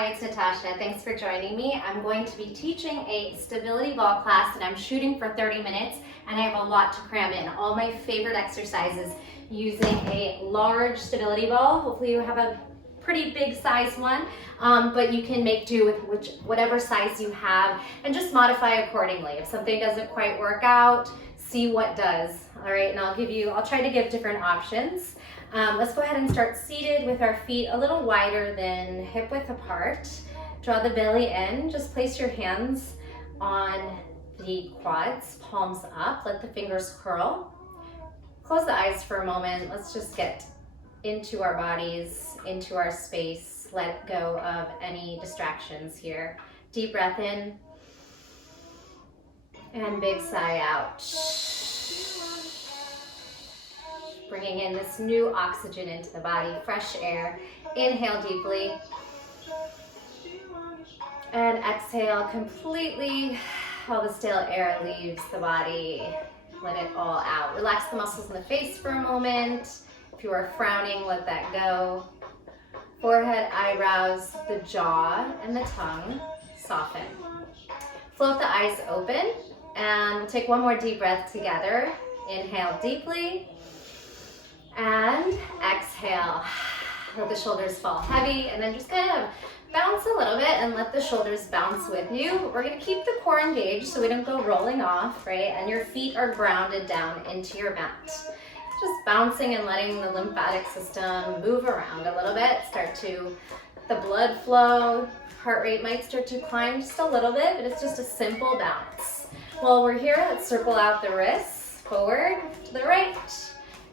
Hi, it's Natasha. Thanks for joining me. I'm going to be teaching a stability ball class and I'm shooting for 30 minutes and I have a lot to cram in. All my favorite exercises using a large stability ball. Hopefully you have a pretty big size one, but you can make do with whatever size you have and just modify accordingly. If something doesn't quite work out, see what does. All right, and I'll try to give different options. Let's go ahead and start seated with our feet a little wider than hip width apart. Draw the belly in, just place your hands on the quads, palms up, let the fingers curl. Close the eyes for a moment. Let's just get into our bodies, into our space, let go of any distractions here. Deep breath in and big sigh out. Bringing in this new oxygen into the body, fresh air. Inhale deeply. And exhale completely. All the stale air leaves the body. Let it all out. Relax the muscles in the face for a moment. If you are frowning, let that go. Forehead, eyebrows, the jaw, and the tongue soften. Float the eyes open. And we'll take one more deep breath together. Inhale deeply. And exhale. Let the shoulders fall heavy and then just kind of bounce a little bit and let the shoulders bounce with you. We're going to keep the core engaged so we don't go rolling off, right? And your feet are grounded down into your mat. Just bouncing and letting the lymphatic system move around a little bit. The blood flow, heart rate might start to climb just a little bit, but it's just a simple bounce. While we're here, let's circle out the wrists, forward, to the right,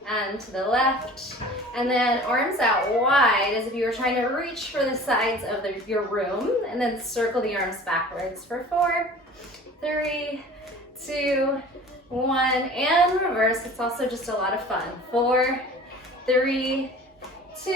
and to the left, and then arms out wide as if you were trying to reach for the sides of your room, and then circle the arms backwards for 4, 3, 2, 1, and reverse. It's also just a lot of fun. 4, 3, 2,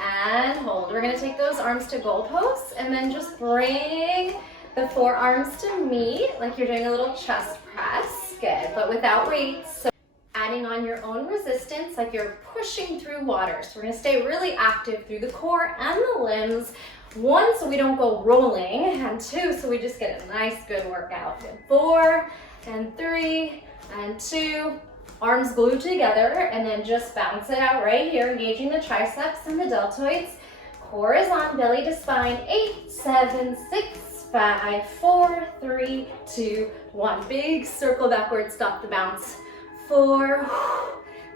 and hold. We're gonna take those arms to goal posts and then just bring the forearms to meet like you're doing a little chest press. Good, but without weights. So adding on your own resistance like you're pushing through water. So we're gonna stay really active through the core and the limbs. 1, so we don't go rolling, and 2, so we just get a nice good workout. 4 and 3 and 2, arms glued together, and then just bounce it out right here, engaging the triceps and the deltoids. Core is on, belly to spine. 8, 7, 6, 5, 4, 3, 2, 1. Big circle backwards, stop the bounce. 4,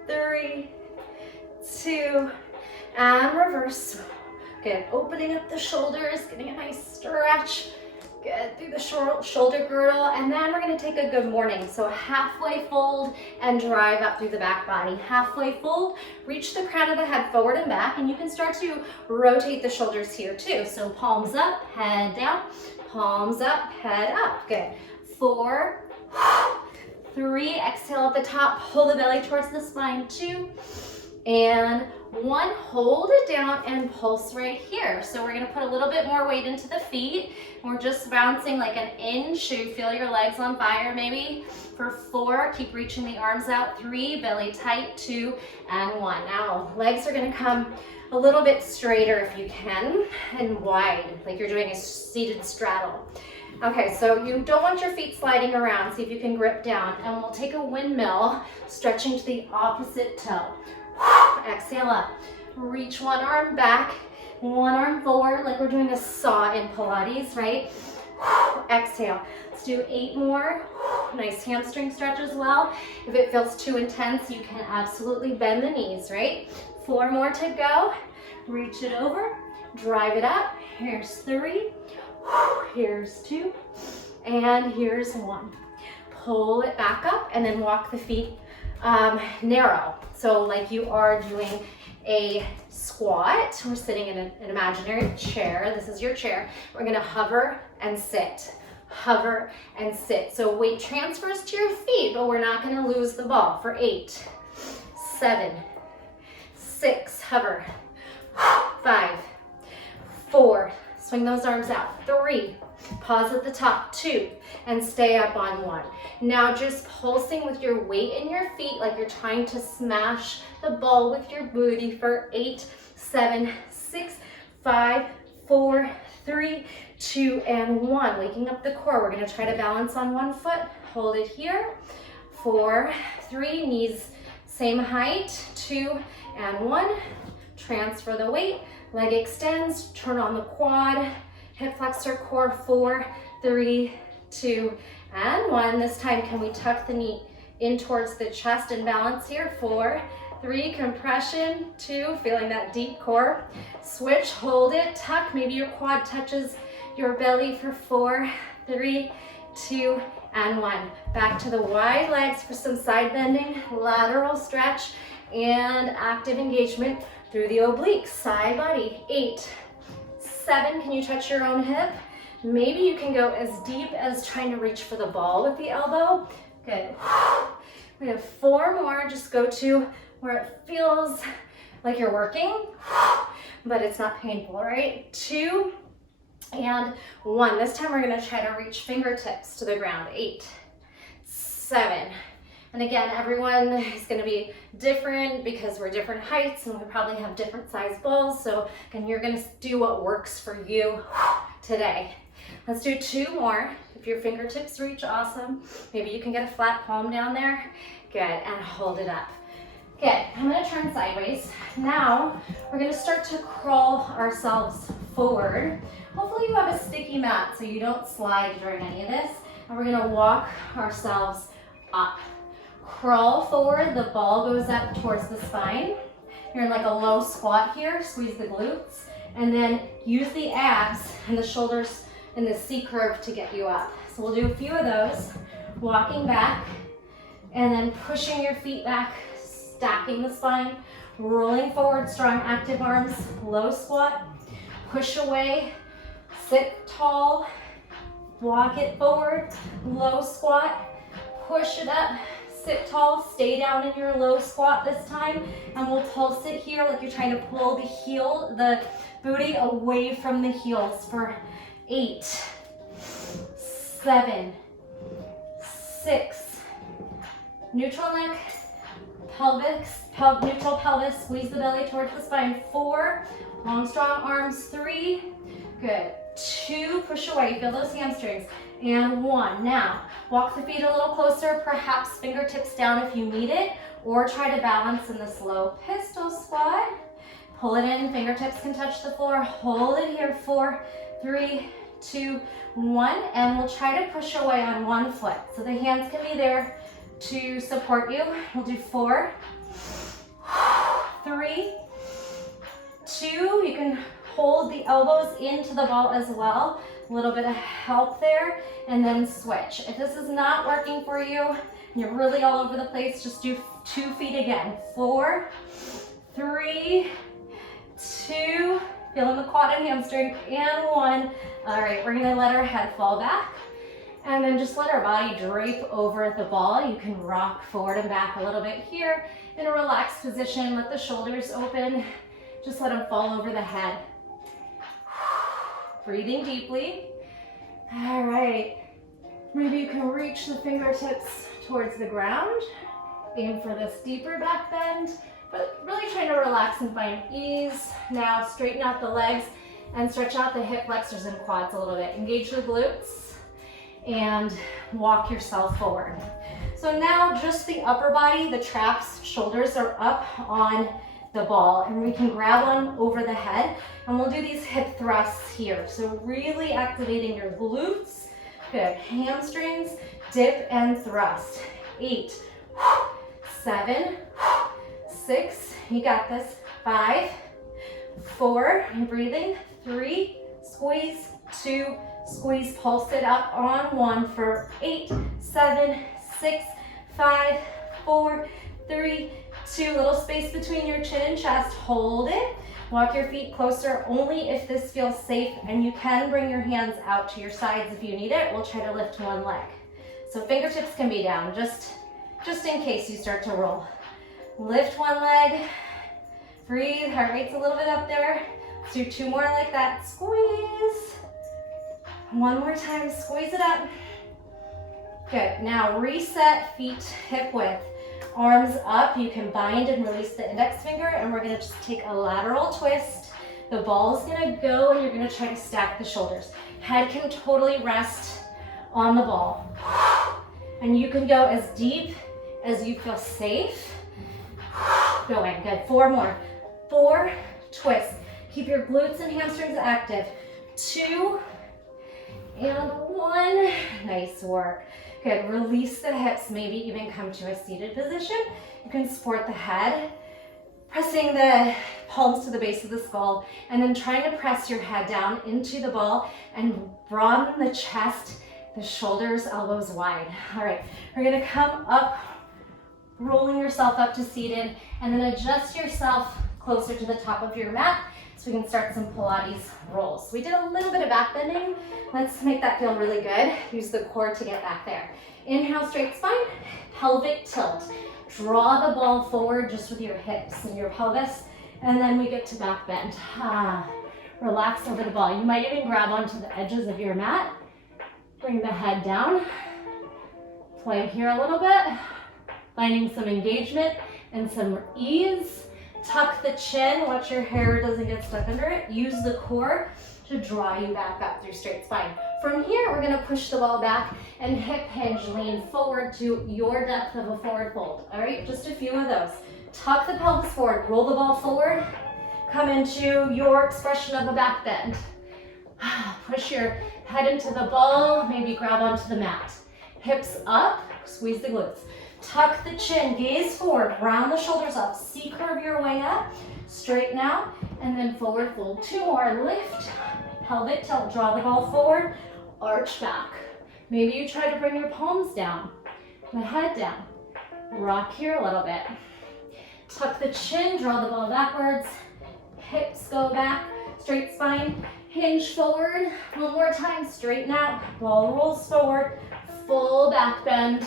3, 2, and reverse. Good, opening up the shoulders, getting a nice stretch. Good, through the shoulder girdle, and then we're gonna take a good morning. So halfway fold and drive up through the back body. Halfway fold, reach the crown of the head forward and back, and you can start to rotate the shoulders here too. So palms up, head down, palms up, head up. Good, 4, 3, exhale at the top, pull the belly towards the spine, 2, and 1, hold it down and pulse right here. So we're gonna put a little bit more weight into the feet. We're just bouncing like an inch. You feel your legs on fire maybe. For 4, keep reaching the arms out. 3, belly tight, 2, and 1. Now legs are gonna come a little bit straighter if you can, and wide, like you're doing a seated straddle. Okay, so you don't want your feet sliding around. See if you can grip down, and we'll take a windmill, stretching to the opposite toe. Exhale up. Reach one arm back, one arm forward, like we're doing a saw in Pilates, right? Exhale. Let's do 8 more. Nice hamstring stretch as well. If it feels too intense, you can absolutely bend the knees, right? 4 more to go. Reach it over, drive it up. Here's 3, here's 2, and here's 1. Pull it back up and then walk the feet narrow. So like you are doing a squat. We're sitting in an imaginary chair. This is your chair. We're gonna hover and sit. Hover and sit. So weight transfers to your feet, but we're not gonna lose the ball. For 8, 7, 6, hover. 5, 4, swing those arms out. 3, pause at the top. 2, and stay up on 1. Now just pulsing with your weight in your feet like you're trying to smash the ball with your booty for 8, 7, 6, 5, 4, 3, 2, and 1. Waking up the core. We're gonna try to balance on one foot. Hold it here. 4, 3, knees same height. 2 and 1. Transfer the weight. Leg extends. Turn on the quad. Hip flexor core. 4, 3, 2, and 1. This time, can we tuck the knee in towards the chest and balance here? 4, 3, compression. 2, feeling that deep core. Switch, hold it, tuck. Maybe your quad touches your belly for 4, 3, 2, and 1. Back to the wide legs for some side bending, lateral stretch, and active engagement through the obliques. Side body. 8, 7, can you touch your own hip? Maybe you can go as deep as trying to reach for the ball with the elbow. Good. We have 4 more. Just go to where it feels like you're working, but it's not painful, right? 2 and 1. This time we're gonna try to reach fingertips to the ground. 8, 7. And again, everyone is gonna be different because we're different heights and we probably have different size balls. So again, you're gonna do what works for you today. Let's do 2 more. If your fingertips reach, awesome. Maybe you can get a flat palm down there. Good, and hold it up. Good, I'm gonna turn sideways. Now, we're gonna start to crawl ourselves forward. Hopefully you have a sticky mat so you don't slide during any of this. And we're gonna walk ourselves up. Crawl forward, the ball goes up towards the spine. You're in like a low squat here, squeeze the glutes, and then use the abs and the shoulders in the C curve to get you up. So we'll do a few of those. Walking back, and then pushing your feet back, stacking the spine, rolling forward, strong active arms, low squat, push away, sit tall, walk it forward, low squat, push it up, sit tall, stay down in your low squat this time, and we'll pulse it here like you're trying to pull the booty away from the heels for 8, 7, 6, neutral neck, neutral pelvis, squeeze the belly towards the spine. 4, long strong arms. 3, good. 2, push away, feel those hamstrings. And 1, now walk the feet a little closer, perhaps fingertips down if you need it, or try to balance in the slow pistol squat. Pull it in, fingertips can touch the floor, hold it here. 4, 3, 2, 1, and we'll try to push away on one foot. So the hands can be there to support you. We'll do 4, 3, 2, you can hold the elbows into the ball as well. A little bit of help there, and then switch. If this is not working for you, and you're really all over the place, just do 2 feet again. 4, 3, 2, feeling the quad and hamstring, and 1. All right, we're gonna let our head fall back, and then just let our body drape over the ball. You can rock forward and back a little bit here in a relaxed position. Let the shoulders open. Just let them fall over the head. Breathing deeply. All right, maybe you can reach the fingertips towards the ground. Aim for this deeper back bend, but really trying to relax and find ease. Now straighten out the legs and stretch out the hip flexors and quads a little bit. Engage the glutes and walk yourself forward. So now just the upper body, the traps, shoulders are up on the ball, and we can grab one over the head, and we'll do these hip thrusts here. So really activating your glutes. Good, hamstrings, dip and thrust. 8, 7, 6, you got this. 5, 4, and breathing. 3, squeeze. 2, squeeze, pulse it up on 1 for 8, 7, 6, 5, 4, 3, 2, little space between your chin and chest, hold it. Walk your feet closer only if this feels safe, and you can bring your hands out to your sides if you need it. We'll try to lift one leg. So fingertips can be down, just in case you start to roll. Lift one leg, breathe, heart rate's a little bit up there. Let's do 2 more like that, squeeze. 1 more time, squeeze it up. Good, now reset, feet hip width. Arms up, you can bind and release the index finger, and we're gonna just take a lateral twist. The ball's gonna go and you're gonna try to stack the shoulders. Head can totally rest on the ball. And you can go as deep as you feel safe. Going, good, 4 more. 4, twist. Keep your glutes and hamstrings active. 2, and 1. Nice work. Good, release the hips, maybe even come to a seated position. You can support the head, pressing the palms to the base of the skull, and then trying to press your head down into the ball and broaden the chest, the shoulders, elbows wide. All right, we're gonna come up, rolling yourself up to seated, and then adjust yourself closer to the top of your mat so we can start some Pilates rolls. We did a little bit of back bending. Let's make that feel really good. Use the core to get back there. Inhale, straight spine, pelvic tilt. Draw the ball forward just with your hips and your pelvis, and then we get to back bend. Relax over the ball. You might even grab onto the edges of your mat. Bring the head down. Play here a little bit, finding some engagement and some ease. Tuck the chin, watch your hair doesn't get stuck under it. Use the core to draw you back up through straight spine. From here, we're gonna push the ball back and hip hinge, lean forward to your depth of a forward fold. All right, just a few of those. Tuck the pelvis forward, roll the ball forward, come into your expression of a back bend. Push your head into the ball, maybe grab onto the mat. Hips up, squeeze the glutes. Tuck the chin, gaze forward, round the shoulders up, C-curve your way up, straighten out, and then forward fold. 2 more, lift, pelvic tilt, draw the ball forward, arch back. Maybe you try to bring your palms down, the head down. Rock here a little bit. Tuck the chin, draw the ball backwards, hips go back, straight spine, hinge forward. 1 more time, straighten out, ball rolls forward, full back bend.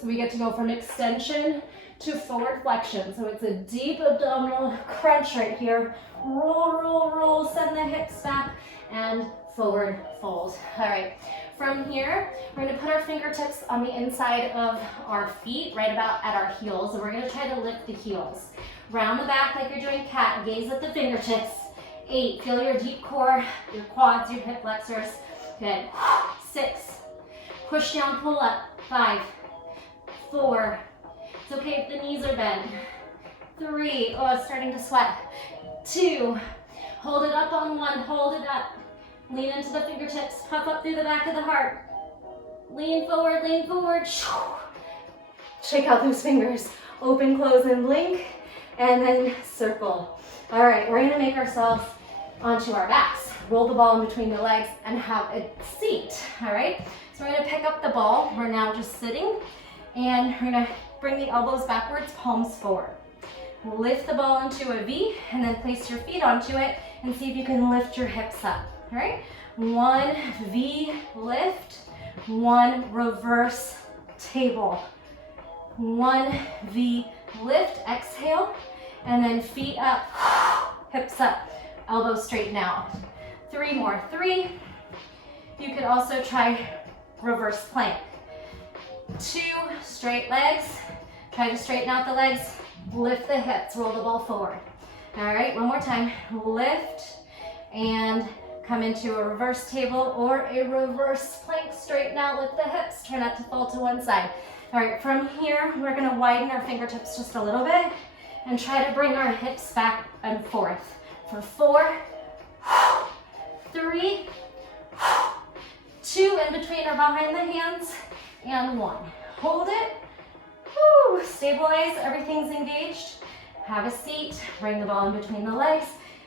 So we get to go from extension to forward flexion. So it's a deep abdominal crunch right here. Roll, roll, roll, send the hips back and forward fold. All right, from here, we're gonna put our fingertips on the inside of our feet, right about at our heels, and we're gonna try to lift the heels. Round the back like you're doing cat, gaze at the fingertips. 8, feel your deep core, your quads, your hip flexors. Good, 6, push down, pull up. 5, 4, it's okay if the knees are bent. 3, oh, it's starting to sweat. 2, hold it up on 1, hold it up. Lean into the fingertips, puff up through the back of the heart. Lean forward, lean forward. Shake out those fingers. Open, close, and blink, and then circle. All right, we're gonna make ourselves onto our backs. Roll the ball in between the legs and have a seat, all right? So we're gonna pick up the ball. We're now just sitting, and we're gonna bring the elbows backwards, palms forward. Lift the ball into a V, and then place your feet onto it, and see if you can lift your hips up, all right? 1 V lift, 1 reverse table. 1 V lift, exhale, and then feet up, hips up, elbows straighten out. 3 more, 3. You could also try reverse plank. 2, straight legs. Try to straighten out the legs, lift the hips, roll the ball forward. All right, 1 more time. Lift and come into a reverse table or a reverse plank. Straighten out, lift the hips. Try not to fall to one side. All right, from here, we're gonna widen our fingertips just a little bit and try to bring our hips back and forth. For 4, 3, 2 in between or behind the hands, and 1. Hold it. Woo. Stabilize, everything's engaged. Have a seat, bring the ball in between the legs,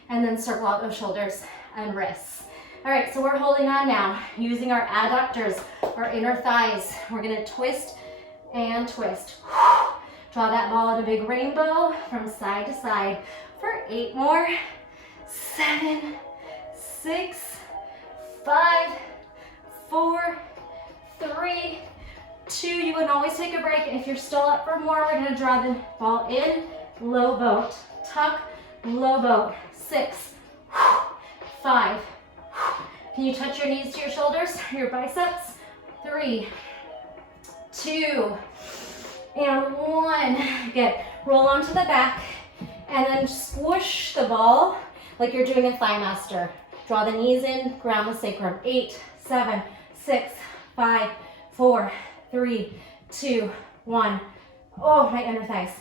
and then circle out those shoulders and wrists. All right, so we're holding on now, using our adductors, our inner thighs. We're gonna twist and twist. Draw that ball in a big rainbow from side to side for 8 more. 7, 6, 5, 4, 3, 2. You can always take a break. If you're still up for more, we're gonna draw the ball in, low boat, tuck, low boat. 6, 5. Can you touch your knees to your shoulders, your biceps? 3, 2, and 1. Good. Roll onto the back and then squish the ball like you're doing a thigh master. Draw the knees in, ground the sacrum. 8, 7, 6, 5, 4, 3, 2, 1. Oh, my inner thighs.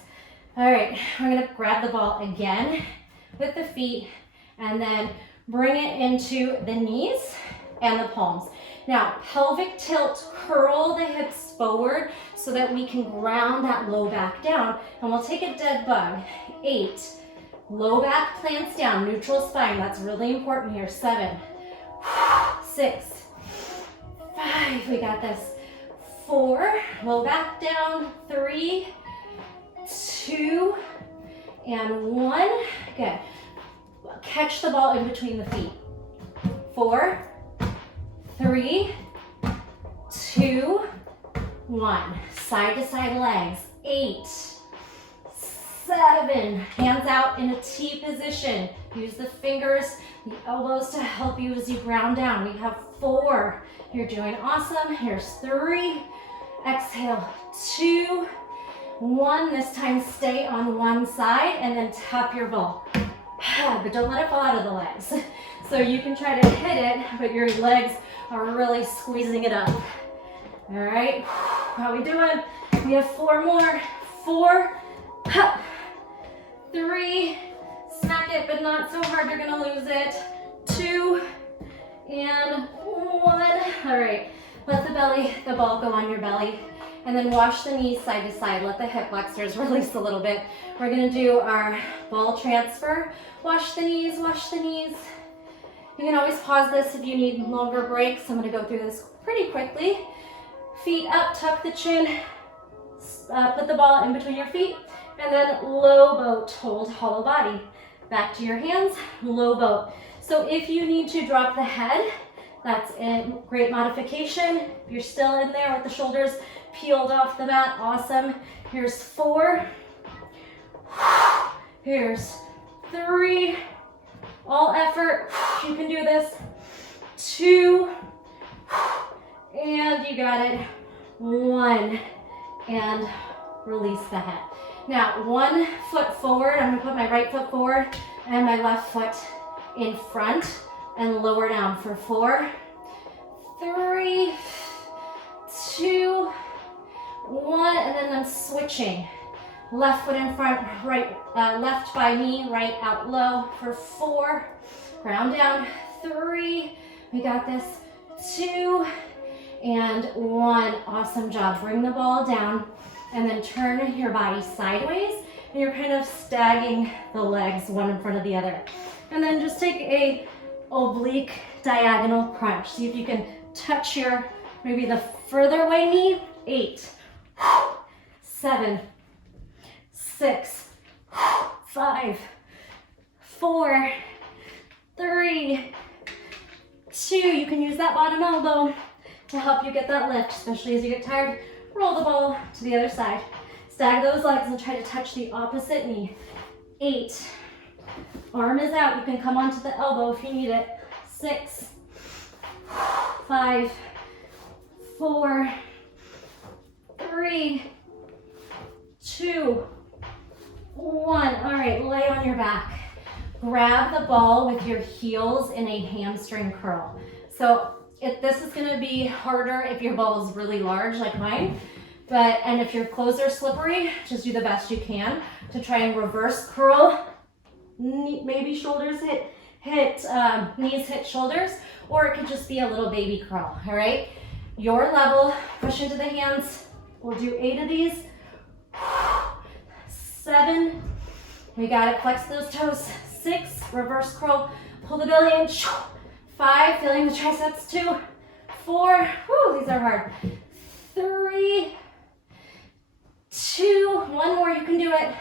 All right, we're gonna grab the ball again with the feet and then bring it into the knees and the palms. Now, pelvic tilt, curl the hips forward so that we can ground that low back down. And we'll take a dead bug. 8, low back plants down, neutral spine. That's really important here. 7, 6, 5, we got this. 4, low back down. 3, 2, and 1. Good. Catch the ball in between the feet. 4, 3, 2, 1. Side to side legs. 8, 7. Hands out in a T position. Use the fingers, the elbows to help you as you ground down. We have 4. You're doing awesome. Here's 3. Exhale. 2, 1. This time stay on one side and then tap your ball. But don't let it fall out of the legs. So you can try to hit it, but your legs are really squeezing it up. All right, how are we doing? We have 4 more. 4, 3, smack it, but not so hard you're gonna lose it. 2, and 1. All right, let the ball go on your belly. And then wash the knees side to side. Let the hip flexors release a little bit. We're gonna do our ball transfer. Wash the knees, wash the knees. You can always pause this if you need longer breaks. I'm gonna go through this pretty quickly. Feet up, tuck the chin. Put the ball in between your feet. And then low boat, hold hollow body. Back to your hands, low boat. So if you need to drop the head, that's a great modification. If you're still in there with the shoulders peeled off the mat, awesome. Here's 4. Here's 3. All effort, you can do this. 2, and you got it. 1, and release the head. Now, 1 foot forward. I'm gonna put my right foot forward and my left foot in front and lower down for 4, 3, 2, 1, and then I'm switching. Left foot in front, right, left by knee, right out low for 4. Ground down. 3, we got this. 2, and 1. Awesome job. Bring the ball down and then turn your body sideways, and you're kind of stagging the legs one in front of the other. And then just take a oblique diagonal crunch. See if you can touch your, maybe the further away knee. 8, 7, 6, 5, 4, 3, 2. You can use that bottom elbow to help you get that lift, especially as you get tired. Roll the ball to the other side. Stag those legs and try to touch the opposite knee. 8. Arm is out. You can come onto the elbow if you need it. 6, 5, 4, 3, 2, 1. All right, lay on your back. Grab the ball with your heels in a hamstring curl. So this is gonna be harder if your ball is really large like mine, and if your clothes are slippery, just do the best you can to try and reverse curl. Maybe shoulders knees hit shoulders, or it could just be a little baby curl, all right? Your level, push into the hands. We'll do 8 of these. 7, we got it, flex those toes. 6, reverse curl, pull the belly in. 5, feeling the triceps. 2, 4, whew, these are hard. 3, 2, 1 more, you can do it.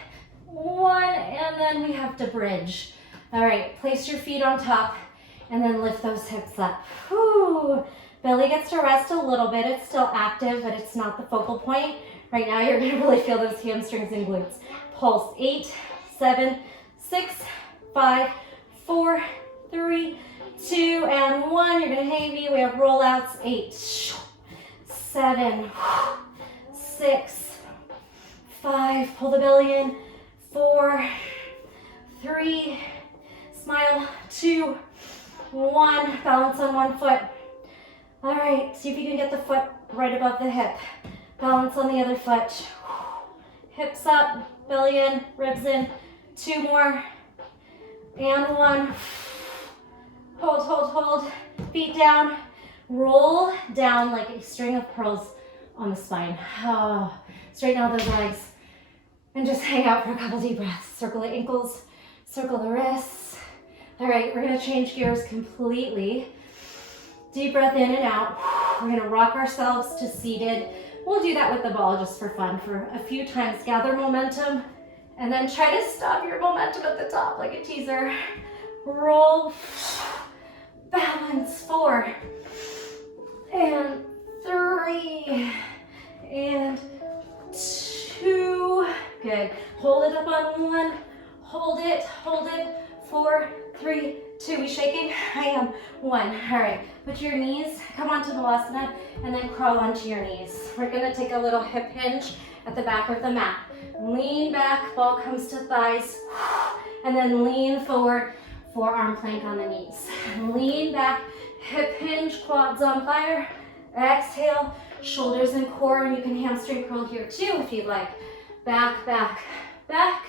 1, and then we have to bridge. All right, place your feet on top and then lift those hips up. Whew. Belly gets to rest a little bit. It's still active, but it's not the focal point. Right now, you're gonna really feel those hamstrings and glutes. Pulse. 8, 7, 6, 5, 4, 3, 2, and 1. You're gonna hang me. We have rollouts. 8, 7, 6, 5. Pull the belly in. 4, 3, Smile, 2, 1, balance on one foot. All right, see if you can get the foot right above the hip. Balance on the other foot. Hips up, belly in, ribs in. 2 more, and 1. Hold, hold, hold, feet down. Roll down like a string of pearls on the spine. Oh, straighten out those legs. And just hang out for a couple deep breaths. Circle the ankles, circle the wrists. All right, we're gonna change gears completely. Deep breath in and out. We're gonna rock ourselves to seated. We'll do that with the ball just for fun for a few times. Gather momentum, and then try to stop your momentum at the top like a teaser. Roll, balance, 4, and 3, and 2. Good. Hold it up on 1. Hold it. 4, 3, 2. We shaking? I am. 1. All right. Put your knees, come onto Balasana, and then crawl onto your knees. We're gonna take a little hip hinge at the back of the mat. Lean back, ball comes to thighs, and then lean forward, forearm plank on the knees. Lean back, hip hinge, quads on fire. Exhale, shoulders and core, and you can hamstring curl here too if you'd like. Back, back, back.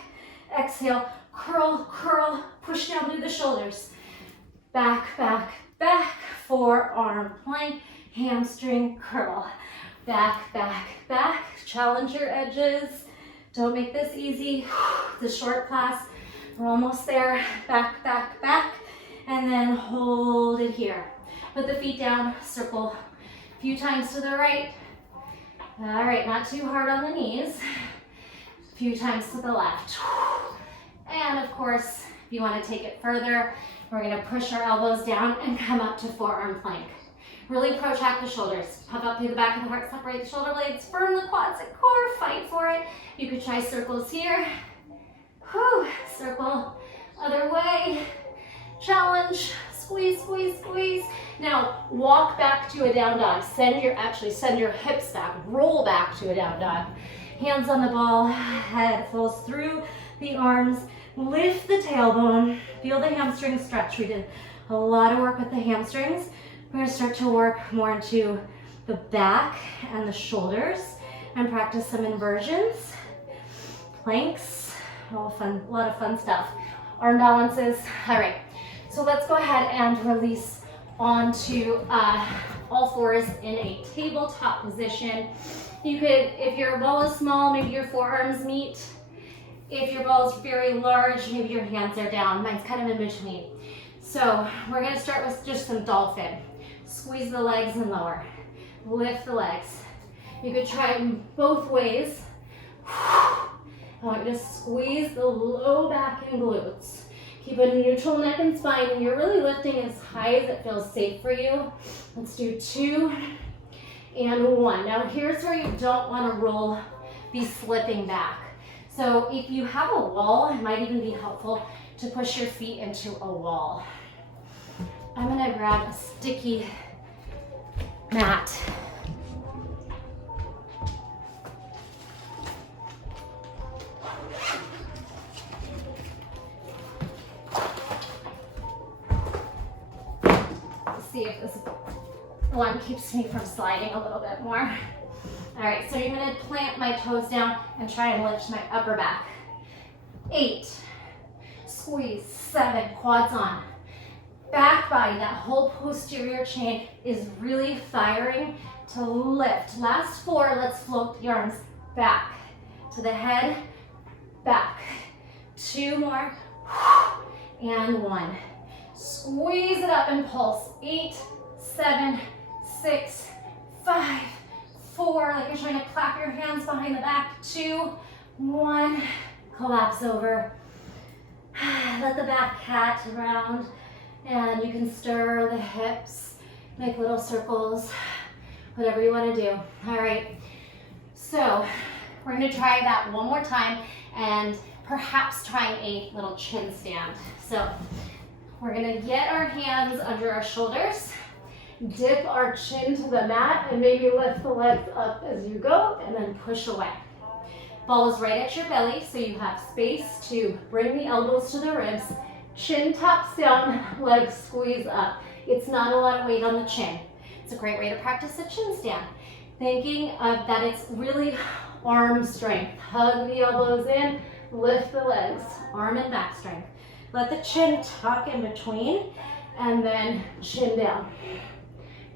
Exhale, curl, curl, push down through the shoulders. Back, back, back. Forearm plank, hamstring curl. Back, back, back. Challenge your edges. Don't make this easy. It's a short class. We're almost there. Back, back, back. And then hold it here. Put the feet down, circle a few times to the right. All right, not too hard on the knees. A few times to the left. And of course, if you want to take it further, we're going to push our elbows down and come up to forearm plank. Really protract the shoulders. Puff up through the back of the heart, separate the shoulder blades, firm the quads and core, fight for it. You could try circles here. Whew. Circle, other way. Challenge, squeeze, squeeze, squeeze. Now, walk back to a down dog. Send your hips back. Roll back to a down dog. Hands on the ball, head flows through the arms. Lift the tailbone. Feel the hamstring stretch. We did a lot of work with the hamstrings. We're going to start to work more into the back and the shoulders and practice some inversions, planks, a lot of fun stuff. Arm balances. All right, so let's go ahead and release onto all fours in a tabletop position. You could, if your ball is small, maybe your forearms meet. If your ball is very large, maybe your hands are down. Mine's kind of in between. So we're going to start with just some dolphin. Squeeze the legs and lower. Lift the legs. You could try it both ways. I want you to squeeze the low back and glutes. Keep a neutral neck and spine, and you're really lifting as high as it feels safe for you. Let's do 2 and 1. Now here's where you don't want to roll, be slipping back. So if you have a wall, it might even be helpful to push your feet into a wall. I'm gonna grab a sticky mat. Let's see if this one keeps me from sliding a little bit more. All right, so you're gonna plant my toes down and try and lift my upper back. 8, squeeze, 7, quads on. Back body, that whole posterior chain is really firing to lift. Last 4, let's float the arms back to the head, back. 2 more, and 1. Squeeze it up and pulse. 8, 7, 6, 5, 4, like you're trying to clap your hands behind the back. 2, 1, collapse over. Let the back cat around, and you can stir the hips, make little circles, whatever you want to do. All right, so we're going to try that one more time and perhaps trying a little chin stand. So we're going to get our hands under our shoulders, dip our chin to the mat, and maybe lift the legs up as you go, and then push away. Ball is right at your belly, so you have space to bring the elbows to the ribs Chin taps down, legs squeeze up. It's not a lot of weight on the chin. It's a great way to practice a chin stand. Thinking of that it's really arm strength. Hug the elbows in, lift the legs, arm and back strength. Let the chin tuck in between and then chin down.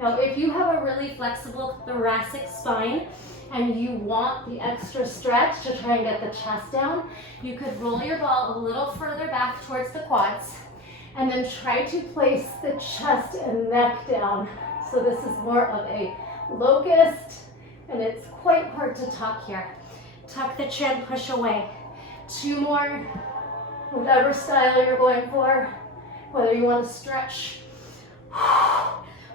Now, if you have a really flexible thoracic spine and you want the extra stretch to try and get the chest down, you could roll your ball a little further back towards the quads and then try to place the chest and neck down. So this is more of a locust, and it's quite hard to tuck here. Tuck the chin, push away. 2 more, whatever style you're going for, whether you want to stretch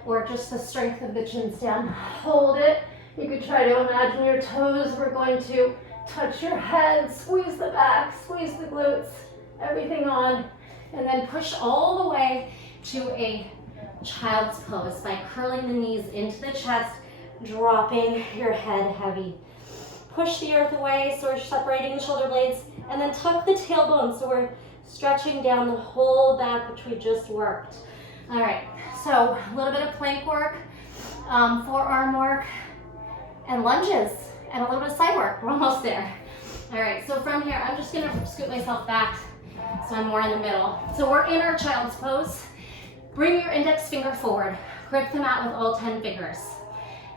or just the strength of the chin stand. Hold it. You could try to imagine your toes were going to touch your head, squeeze the back, squeeze the glutes, everything on, and then push all the way to a child's pose by curling the knees into the chest, dropping your head heavy. Push the earth away, so we're separating the shoulder blades, and then tuck the tailbone, so we're stretching down the whole back, which we just worked. All right, so a little bit of plank work, forearm work, and lunges, and a little bit of side work. We're almost there. All right, so from here, I'm just gonna scoot myself back so I'm more in the middle. So we're in our child's pose. Bring your index finger forward. Grip the mat with all 10 fingers.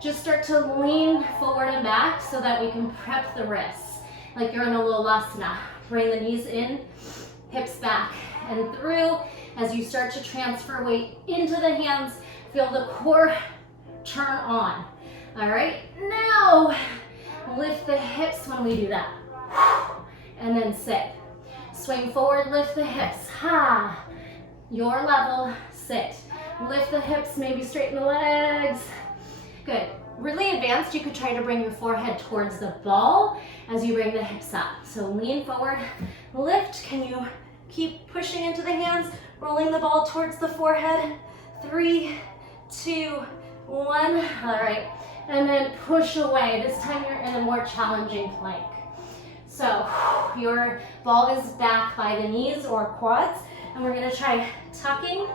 Just start to lean forward and back so that we can prep the wrists, like you're in a Lolasana. Bring the knees in, hips back and through. As you start to transfer weight into the hands, feel the core turn on. All right, now lift the hips when we do that. And then sit. Swing forward, lift the hips. Ha! Your level, sit. Lift the hips, maybe straighten the legs. Good. Really advanced, you could try to bring your forehead towards the ball as you bring the hips up. So lean forward, lift. Can you keep pushing into the hands, rolling the ball towards the forehead? 3, 2, 1. All right. And then push away. This time you're in a more challenging plank. So your ball is back by the knees or quads, and we're gonna try tucking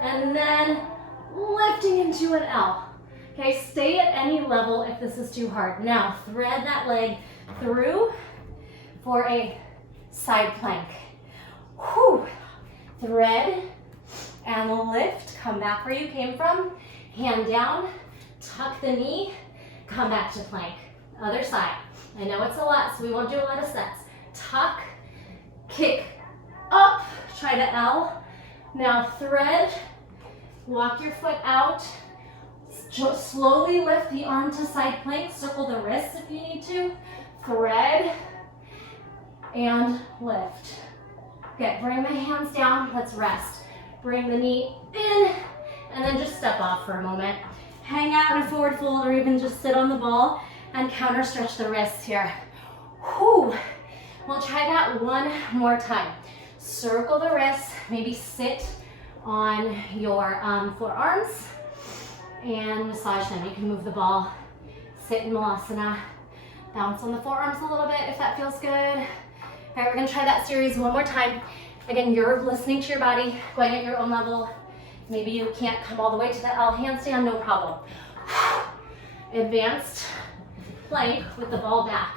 and then lifting into an L. Okay, stay at any level if this is too hard. Now thread that leg through for a side plank. Whew. Thread and lift, come back where you came from, hand down, tuck the knee, come back to plank. Other side. I know it's a lot, so we won't do a lot of sets. Tuck, kick up, try to L. Now thread, walk your foot out. Just slowly lift the arm to side plank, circle the wrists if you need to. Thread and lift. Good, bring the hands down, let's rest. Bring the knee in, and then just step off for a moment. Hang out in a forward fold or even just sit on the ball and counter stretch the wrists here. Whew. We'll try that one more time. Circle the wrists, maybe sit on your forearms and massage them. You can move the ball, sit in Malasana, bounce on the forearms a little bit if that feels good. All right, we're gonna try that series one more time. Again, you're listening to your body, going at your own level. Maybe you can't come all the way to the L handstand, no problem. Advanced plank with the ball back.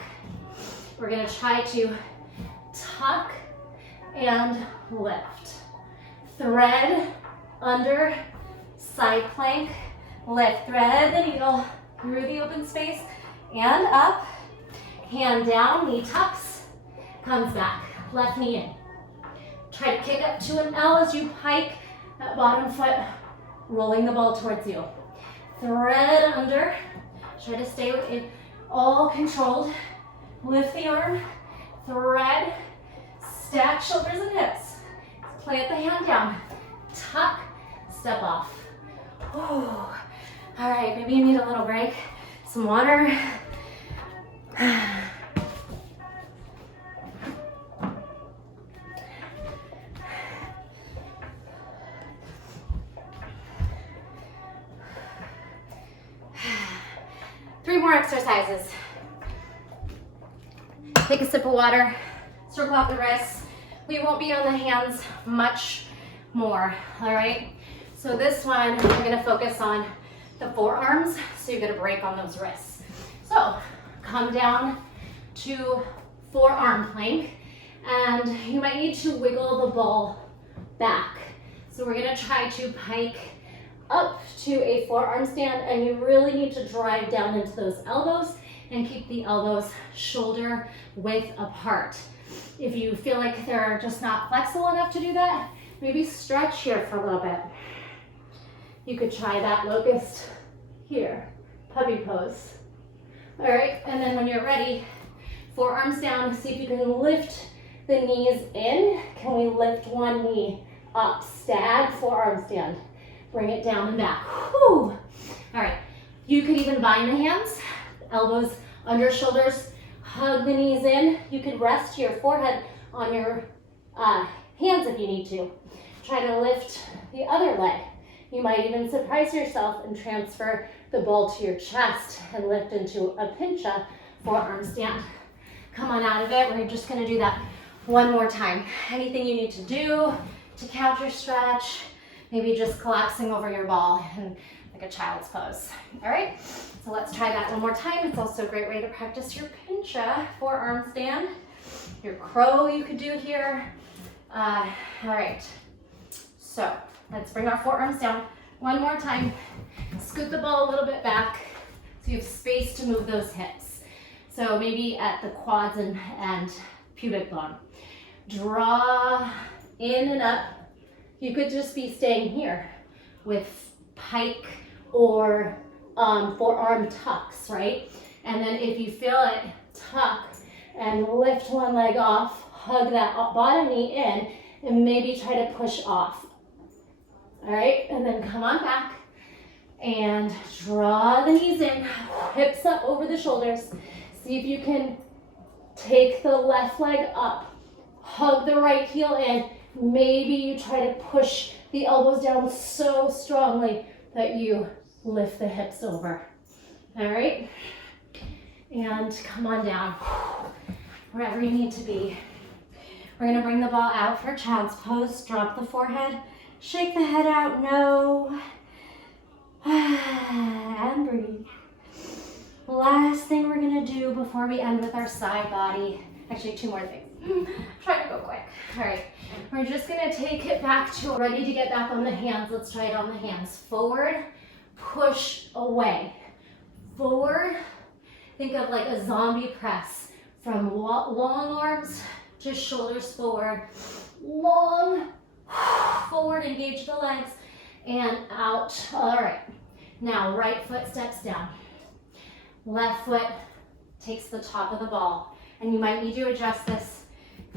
We're gonna try to tuck and lift. Thread under, side plank, lift. Thread the needle through the open space and up. Hand down, knee tucks, comes back. Left knee in. Try to kick up to an L as you pike that bottom foot, rolling the ball towards you. Thread under. Try to stay in all controlled. Lift the arm, thread, stack shoulders and hips. Plant the hand down, tuck, step off. Ooh. All right, maybe you need a little break, some water. Three more exercises. Take a sip of water, circle out the wrists. We won't be on the hands much more, all right? So this one, we're gonna focus on the forearms, so you're gonna break on those wrists. So come down to forearm plank, and you might need to wiggle the ball back. So we're gonna try to pike up to a forearm stand, and you really need to drive down into those elbows and keep the elbows shoulder width apart. If you feel like they're just not flexible enough to do that, maybe stretch here for a little bit. You could try that locust here, puppy pose. All right, and then when you're ready, forearms down, see if you can lift the knees in. Can we lift one knee up? Stag, forearm stand. Bring it down and back. Whew. All right, you could even bind the hands, elbows under shoulders, hug the knees in. You could rest your forehead on your hands if you need to. Try to lift the other leg. You might even surprise yourself and transfer the ball to your chest and lift into a pincha forearm stand. Come on out of it. We're just gonna do that one more time. Anything you need to do to counter stretch, maybe just collapsing over your ball in like a child's pose. All right, so let's try that one more time. It's also a great way to practice your pincha forearm stand. Your crow you could do here. All right, so let's bring our forearms down one more time. Scoot the ball a little bit back so you have space to move those hips. So maybe at the quads and pubic bone. Draw in and up. You could just be staying here with pike or forearm tucks, right? And then if you feel it, tuck and lift one leg off, hug that bottom knee in, and maybe try to push off. All right, and then come on back and draw the knees in, hips up over the shoulders. See if you can take the left leg up, hug the right heel in. Maybe you try to push the elbows down so strongly that you lift the hips over. All right, and come on down, wherever you need to be. We're gonna bring the ball out for child's pose. Drop the forehead, shake the head out, no, and breathe. Last thing we're gonna do before we end with our side body, actually two more things. Try to go quick. All right, we're just gonna take it back to ready to get back on the hands. Let's try it on the hands. Forward, push away. Forward, think of like a zombie press from long arms to shoulders forward. Long, forward, engage the legs, and out. All right, now right foot steps down. Left foot takes the top of the ball. And you might need to adjust this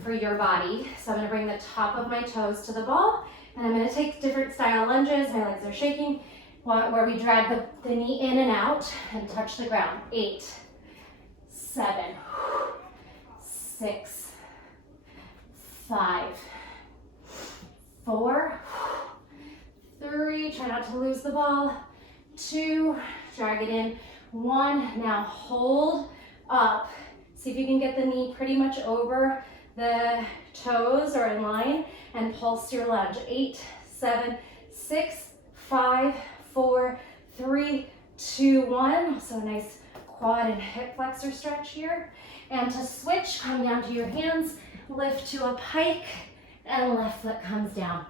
for your body. So I'm gonna bring the top of my toes to the ball, and I'm gonna take different style lunges. My legs are shaking, where we drag the knee in and out and touch the ground. 8, 7, 6, 5, 4, 3, try not to lose the ball, 2, drag it in, 1, now hold up. See if you can get the knee pretty much over the toes or in line, and pulse your lunge. 8, 7, 6, 5, 4, 3, 2, 1. So a nice quad and hip flexor stretch here. And to switch, come down to your hands, lift to a pike, and left foot comes down.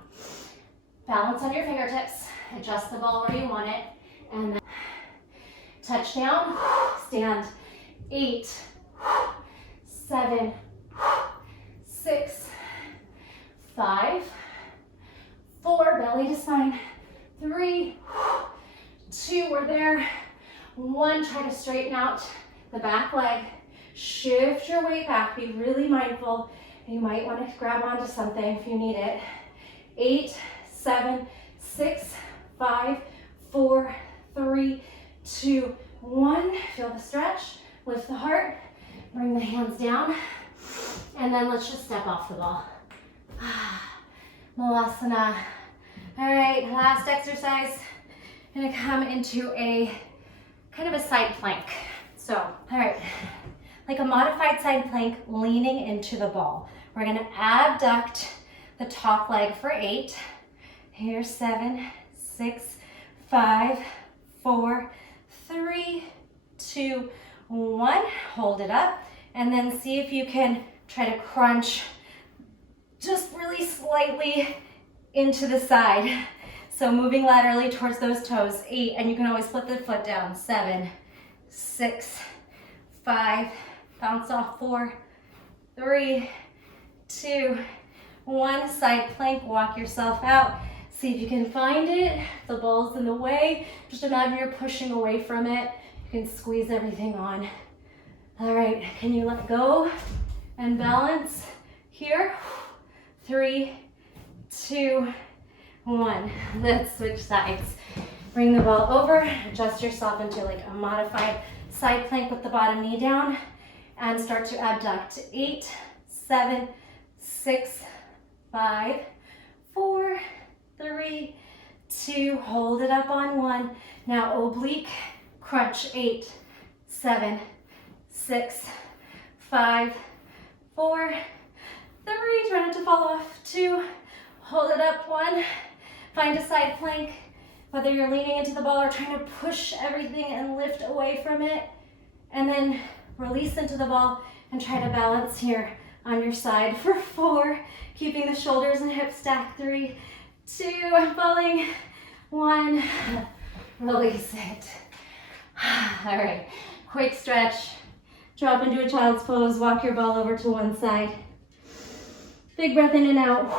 Balance on your fingertips, adjust the ball where you want it, and then touch down, stand. 8, 7, 6, 5, 4, belly to spine, 3, 2, we're there, 1, try to straighten out the back leg, shift your weight back, be really mindful, you might want to grab onto something if you need it. 8, 7, 6, 5, 4, 3, 2, 1, feel the stretch, lift the heart, bring the hands down, and then let's just step off the ball. Malasana. All right, last exercise. I'm gonna come into a kind of a side plank. So, all right, like a modified side plank leaning into the ball. We're gonna abduct the top leg for 8. Here's 7, 6, 5, 4, 3, 2, 1. Hold it up, and then see if you can try to crunch just really slightly into the side. So moving laterally towards those toes. 8, and you can always put the foot down. 7, 6, 5, bounce off. 4, 3, 2, 1. Side plank, walk yourself out. See if you can find it. If the ball's in the way, just imagine you're pushing away from it. You can squeeze everything on. All right, can you let go and balance here? 3, 2, 1. Let's switch sides. Bring the ball over, adjust yourself into like a modified side plank with the bottom knee down, and start to abduct. 8, 7, 6, 5, 4, 3, 2, hold it up on 1. Now oblique crunch. 8, 7, 6, 5, 4, 3, try not to fall off. 2, hold it up. 1, find a side plank, whether you're leaning into the ball or trying to push everything and lift away from it, and then release into the ball and try to balance here on your side for 4, keeping the shoulders and hips stacked. 3, 2, falling. 1, release it. All right, quick stretch. Drop into a child's pose, walk your ball over to one side. Big breath in and out.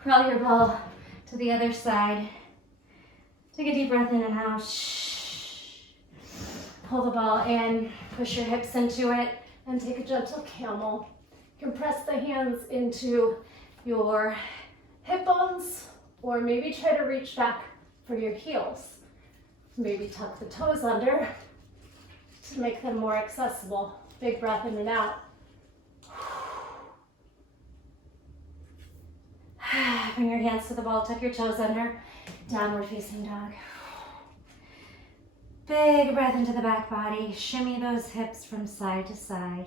Crawl your ball to the other side. Take a deep breath in and out. Pull the ball in, push your hips into it, and take a gentle camel. You can press the hands into your hip bones, or maybe try to reach back for your heels. Maybe tuck the toes under to make them more accessible. Big breath in and out. Bring your hands to the ball, tuck your toes under, downward facing dog. Big breath into the back body, shimmy those hips from side to side.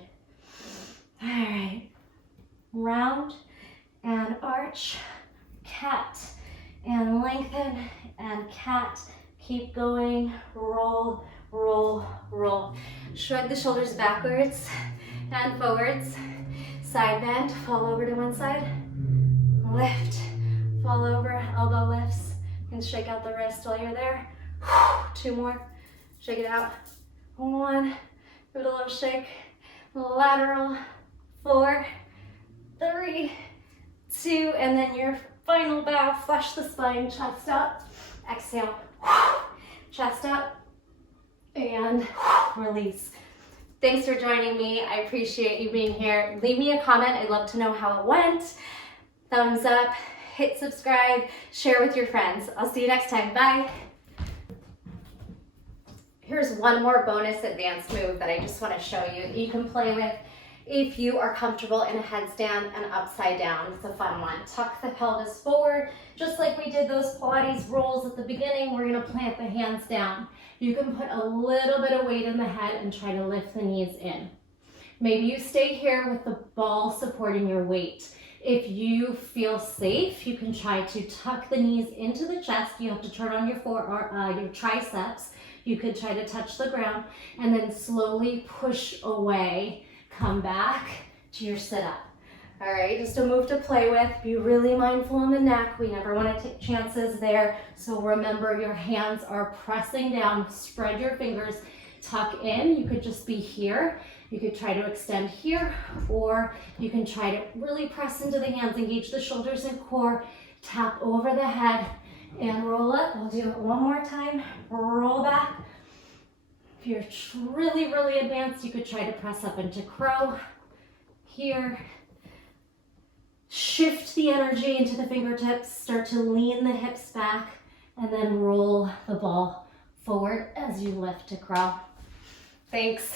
All right, round and arch, cat, and lengthen, and cat. Keep going, roll, roll, roll. Shrug the shoulders backwards and forwards. Side bend, fall over to one side. Lift, fall over, elbow lifts, and shake out the wrist while you're there. 2 more, shake it out. 1, give it a little shake. Lateral, 4, 3, 2, and then your final bow, flush the spine, chest up. Exhale, chest up, and release. Thanks for joining me. I appreciate you being here. Leave me a comment. I'd love to know how it went. Thumbs up, hit subscribe, share with your friends. I'll see you next time. Bye. Here's one more bonus advanced move that I just want to show you that you can play with if you are comfortable in a headstand and upside down. It's a fun one. Tuck the pelvis forward, just like we did those Pilates rolls at the beginning. We're going to plant the hands down. You can put a little bit of weight in the head and try to lift the knees in. Maybe you stay here with the ball supporting your weight. If you feel safe, you can try to tuck the knees into the chest. You have to turn on your triceps. You could try to touch the ground and then slowly push away. Come back to your sit-up. All right, just a move to play with. Be really mindful on the neck. We never want to take chances there. So remember, your hands are pressing down. Spread your fingers, tuck in. You could just be here. You could try to extend here, or you can try to really press into the hands, engage the shoulders and core, tap over the head and roll up. I'll do it one more time. Roll back. If you're really, really advanced, you could try to press up into crow here. Shift the energy into the fingertips, start to lean the hips back, and then roll the ball forward as you lift to crow. Thanks.